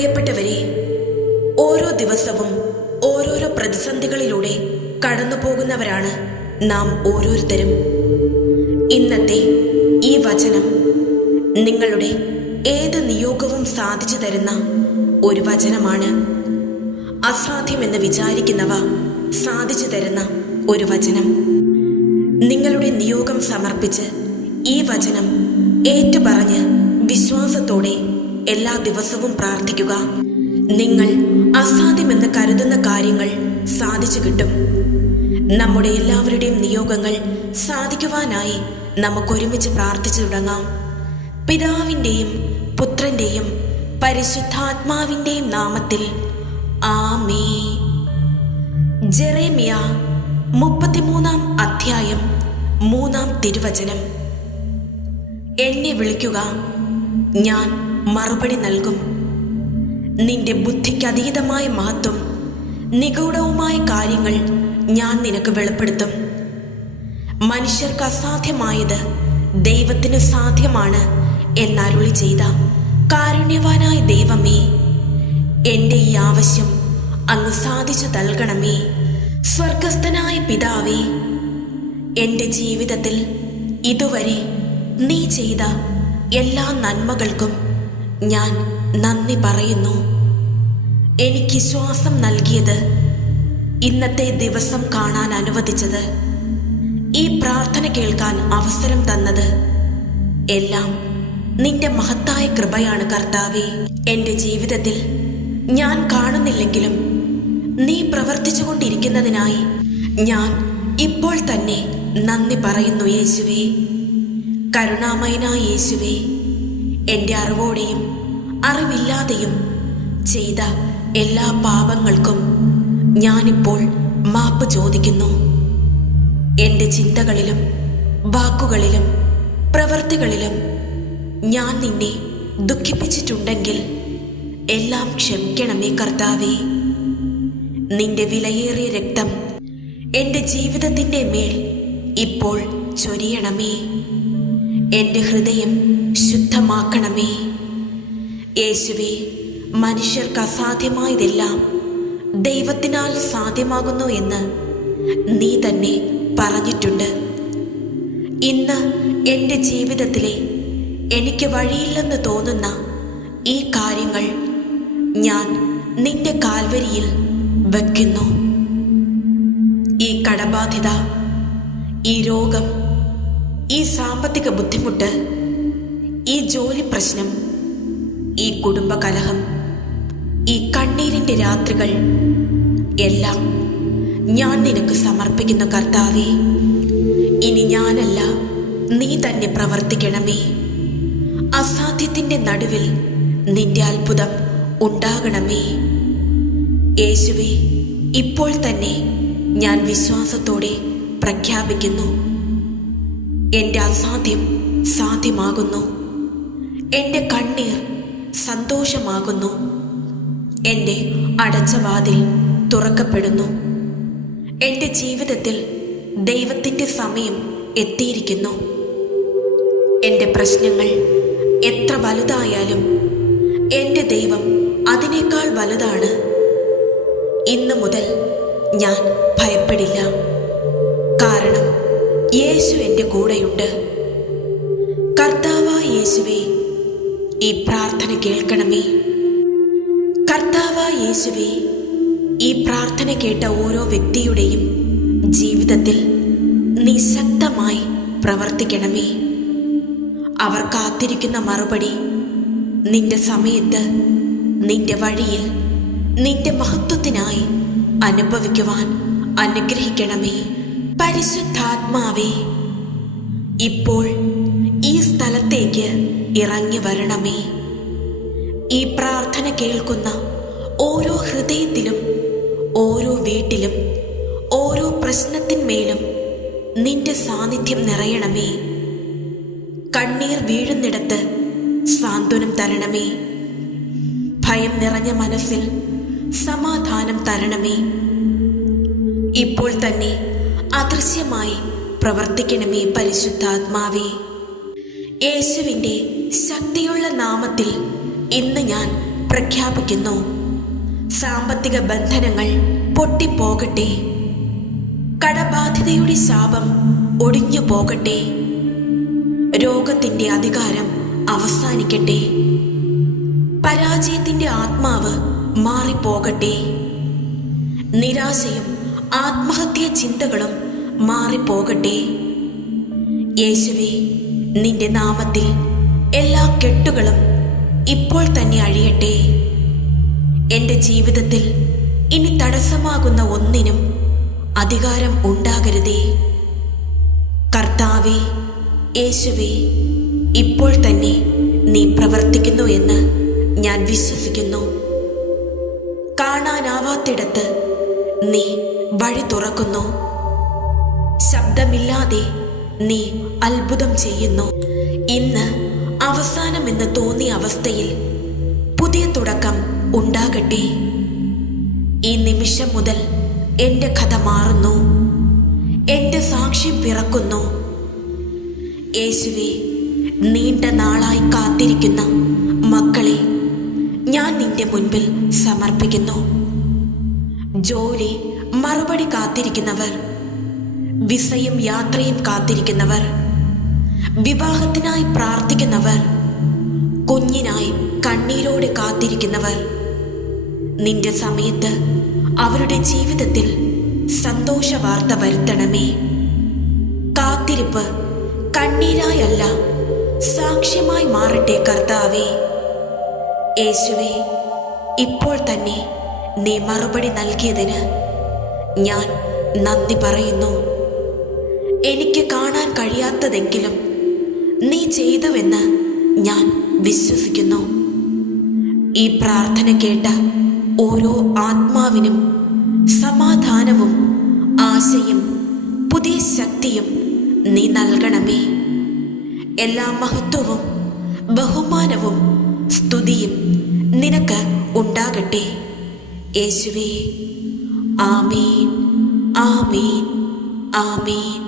പ്രിയപ്പെട്ടവരെ, ഓരോ ദിവസവും ഓരോരോ പ്രതിസന്ധികളിലൂടെ കടന്നു പോകുന്നവരാണ് നാം ഓരോരുത്തരും. ഇന്നത്തെ ഈ വചനം നിങ്ങളുടെ ഏത് നിയോഗവും സാധിച്ചു തരുന്ന ഒരു വചനമാണ്. അസാധ്യമെന്ന് വിചാരിക്കുന്നവ സാധിച്ചു തരുന്ന ഒരു വചനം. നിങ്ങളുടെ നിയോഗം സമർപ്പിച്ച് ഈ വചനം ഏറ്റുപറഞ്ഞ് വിശ്വാസത്തോടെ എല്ലാ ദിവസവും പ്രാർത്ഥിക്കുക. നിങ്ങൾ അസാധ്യമെന്ന് കരുതുന്ന കാര്യങ്ങൾ സാധിച്ചു കിട്ടും. നമ്മുടെ എല്ലാവരുടെയും നിയോഗങ്ങൾ സാധിക്കുവാനായി നമുക്കൊരുമിച്ച് പ്രാർത്ഥിച്ചു തുടങ്ങാം. പിതാവിൻ്റെയും പുത്രൻ്റെയും പരിശുദ്ധാത്മാവിൻ്റെയും നാമത്തിൽ ആമേൻ. ജെറേമിയ 33-ാം അധ്യായം 3-ാം തിരുവചനം. എന്നെ വിളിക്കുക, ഞാൻ മറുപടി നൽകും. നിന്റെ ബുദ്ധിക്കതീതമായ മഹത്വം, നിഗൂഢവുമായ കാര്യങ്ങൾ ഞാൻ നിനക്ക് വെളിപ്പെടുത്തും. മനുഷ്യർക്ക് അസാധ്യമായത് ദൈവത്തിന് സാധ്യമാണ് എന്നരുളി ചെയ്ത കാരുണ്യവാനായ ദൈവമേ, എൻ്റെ ഈ ആവശ്യം അങ്ങ് സാധിച്ചു നൽകണമേ. സ്വർഗസ്ഥനായ പിതാവേ, എൻ്റെ ജീവിതത്തിൽ ഇതുവരെ നീ ചെയ്ത എല്ലാ നന്മകൾക്കും ഞാൻ നന്ദി പറയുന്നു. എനിക്ക് ശ്വാസം നൽകിയത്, ഇന്നത്തെ ദിവസം കാണാൻ അനുവദിച്ചത്, ഈ പ്രാർത്ഥന കേൾക്കാൻ അവസരം തന്നത് എല്ലാം നിന്റെ മഹത്തായ കൃപയാണ് കർത്താവേ. എൻ്റെ ജീവിതത്തിൽ ഞാൻ കാണുന്നില്ലെങ്കിലും നീ പ്രവർത്തിച്ചു കൊണ്ടിരിക്കുന്നതിനായി ഞാൻ ഇപ്പോൾ തന്നെ നന്ദി പറയുന്നു യേശുവേ. കരുണാമയനായ യേശുവേ, എൻ്റെ അറിവോടെയും അറിവില്ലാതെയും ചെയ്ത എല്ലാ പാപങ്ങൾക്കും ഞാനിപ്പോൾ മാപ്പ് ചോദിക്കുന്നു. എൻ്റെ ചിന്തകളിലും വാക്കുകളിലും പ്രവൃത്തികളിലും ഞാൻ നിന്നെ ദുഃഖിപ്പിച്ചിട്ടുണ്ടെങ്കിൽ എല്ലാം ക്ഷമിക്കണമേ കർത്താവേ. നിന്റെ വിലയേറിയ രക്തം എൻ്റെ ജീവിതത്തിൻ്റെ മേൽ ഇപ്പോൾ ചൊരിയണമേ. എൻ്റെ ഹൃദയം ശുദ്ധമാക്കണമേ. യേശുവേ, മനുഷ്യർക്ക് അസാധ്യമായതെല്ലാം ദൈവത്തിനാൽ സാധ്യമാകുന്നു എന്ന് നീ തന്നെ പറഞ്ഞിട്ടുണ്ട്. ഇന്ന് എൻ്റെ ജീവിതത്തിലെ എനിക്ക് വഴിയില്ലെന്ന് തോന്നുന്ന ഈ കാര്യങ്ങൾ ഞാൻ നിന്റെ കാൽവരിയിൽ വയ്ക്കുന്നു. ഈ കടബാധ്യത, ഈ രോഗം, ഈ സാമ്പത്തിക ബുദ്ധിമുട്ട്, ഈ ജോലി പ്രശ്നം, ഈ കുടുംബ കലഹം, ഈ കണ്ണീരിൻ്റെ രാത്രികൾ എല്ലാം ഞാൻ നിനക്ക് സമർപ്പിക്കുന്നു കർത്താവേ. ഇനി ഞാനല്ല, നീ തന്നെ പ്രവർത്തിക്കണമേ. അസാധ്യത്തിൻ്റെ നടുവിൽ നിന്റെ അത്ഭുതം ഉണ്ടാകണമേ. യേശുവേ, ഇപ്പോൾ തന്നെ ഞാൻ വിശ്വാസത്തോടെ പ്രഖ്യാപിക്കുന്നു, എൻ്റെ അസാധ്യം സാധ്യമാകുന്നു. എൻ്റെ കണ്ണീർ സന്തോഷമാകുന്നു. എൻ്റെ അടച്ച വാതിൽ തുറക്കപ്പെടുന്നു. എൻ്റെ ജീവിതത്തിൽ ദൈവത്തിൻ്റെ സമയം എത്തിയിരിക്കുന്നു. എൻ്റെ പ്രശ്നങ്ങൾ എത്ര വലുതായാലും എൻ്റെ ദൈവം അതിനേക്കാൾ വലുതാണ്. ഇന്നു മുതൽ ഞാൻ ഭയപ്പെടില്ല, കാരണം യേശു എൻ്റെ കൂടെയുണ്ട്. കർത്താവായ യേശുവേ, ഈ പ്രാർത്ഥന കേൾക്കണമേ. കർത്താവായ യേശുവേ, ഈ പ്രാർത്ഥന കേട്ട ഓരോ വ്യക്തിയുടെയും ജീവിതത്തിൽ നീ ശക്തമായി പ്രവർത്തിക്കണമേ. അവർ കാത്തിരിക്കുന്ന മറുപടി നിന്റെ സമയത്ത്, നിന്റെ വഴിയിൽ, നിന്റെ മഹത്വത്തിനായി അനുഭവിക്കുവാൻ അനുഗ്രഹിക്കണമേ. പരിശുദ്ധാത്മാവേ, ഇപ്പോൾ ഈ സ്ഥലത്തേക്ക് ഇറങ്ങി വരണമേ. ഈ പ്രാർത്ഥന കേൾക്കുന്ന ഓരോ ഹൃദയത്തിലും, ഓരോ വീട്ടിലും, ഓരോ പ്രശ്നത്തിന്മേലും നിന്റെ സാന്നിധ്യം നിറയണമേ. കണ്ണീർ വീഴുന്നിടത്ത് സാന്ത്വനം തരണമേ. ഭയം നിറഞ്ഞ മനസ്സിൽ സമാധാനം തരണമേ. ഇപ്പോൾ തന്നെ അദൃശ്യമായി പ്രവർത്തിക്കണമേ പരിശുദ്ധാത്മാവേ. യേശുവിൻ്റെ ശക്തിയുള്ള നാമത്തിൽ ഇന്ന് ഞാൻ പ്രഖ്യാപിക്കുന്നു. സാമ്പത്തിക ബന്ധനങ്ങൾ പൊട്ടിപ്പോകട്ടെ. കടബാധ്യതയുടെ ശാപം ഒടിഞ്ഞു പോകട്ടെ. രോഗത്തിന്റെ അധികാരം അവസാനിക്കട്ടെ. പരാജയത്തിന്റെ ആത്മാവ് മാറിപ്പോകട്ടെ. നിരാശയും ആത്മഹത്യാ ചിന്തകളും മാറിപ്പോകട്ടെ. യേശുവേ, നിന്റെ നാമത്തിൽ എല്ലാ കെട്ടുകളും ഇപ്പോൾ തന്നെ അഴിയട്ടെ. എൻ്റെ ജീവിതത്തിൽ ഇനി തടസ്സമാകുന്ന ഒന്നിനും അധികാരം ഉണ്ടാകരുതേ. കർത്താവേ, യേശുവേ, ഇപ്പോൾ തന്നെ നീ പ്രവർത്തിക്കുന്നു എന്ന് ഞാൻ വിശ്വസിക്കുന്നു. കാണാനാവാത്തിടത്ത് നീ വഴി തുറക്കുന്നു. ശബ്ദമില്ലാതെ നീ അത്ഭുതം ചെയ്യുന്നു. ഇന്ന് അവസാനമെന്ന് തോന്നിയ അവസ്ഥയിൽ പുതിയ തുടക്കം ഉണ്ടാകട്ടെ. ഈ നിമിഷം മുതൽ എൻ്റെ കഥ മാറുന്നു. എൻ്റെ സാക്ഷ്യം പിറക്കുന്നു. യേശുവേ, നീണ്ട നാളായി കാത്തിരിക്കുന്ന മക്കളെ ഞാൻ നിന്റെ മുൻപിൽ സമർപ്പിക്കുന്നു. ജോലി മറുപടി കാത്തിരിക്കുന്നവർ, വിസയും യാത്രയും കാത്തിരിക്കുന്നവർ, വിവാഹത്തിനായി പ്രാർത്ഥിക്കുന്നവർ, കുഞ്ഞിനായി കണ്ണീരോടെ കാത്തിരിക്കുന്നവർ, നിന്റെ സമയത്ത് അവരുടെ ജീവിതത്തിൽ സന്തോഷ വാർത്ത വരുത്തണമേ. കാത്തിരിപ്പ് കണ്ണീരായല്ല, സാക്ഷ്യമായി മാറട്ടെ കർത്താവേ. യേശുവേ, ഇപ്പോൾ തന്നെ നീ മറുപടി നൽകിയതിന് ഞാൻ നന്ദി പറയുന്നു. എനിക്ക് കാണാൻ കഴിയാത്തതെങ്കിലും നീ ചെയ്തുവെന്ന് ഞാൻ വിശ്വസിക്കുന്നു. ഈ പ്രാർത്ഥന കേട്ട ഓരോ ആത്മാവിനും സമാധാനവും ആശയും പുതിയ ശക്തിയും നീ നൽകണമേ. എല്ലാ മഹത്വവും ബഹുമാനവും സ്തുതിയും നിനക്ക് ഉണ്ടാകട്ടെ യേശുവേ. ആമേൻ, ആമേൻ, ആമേൻ.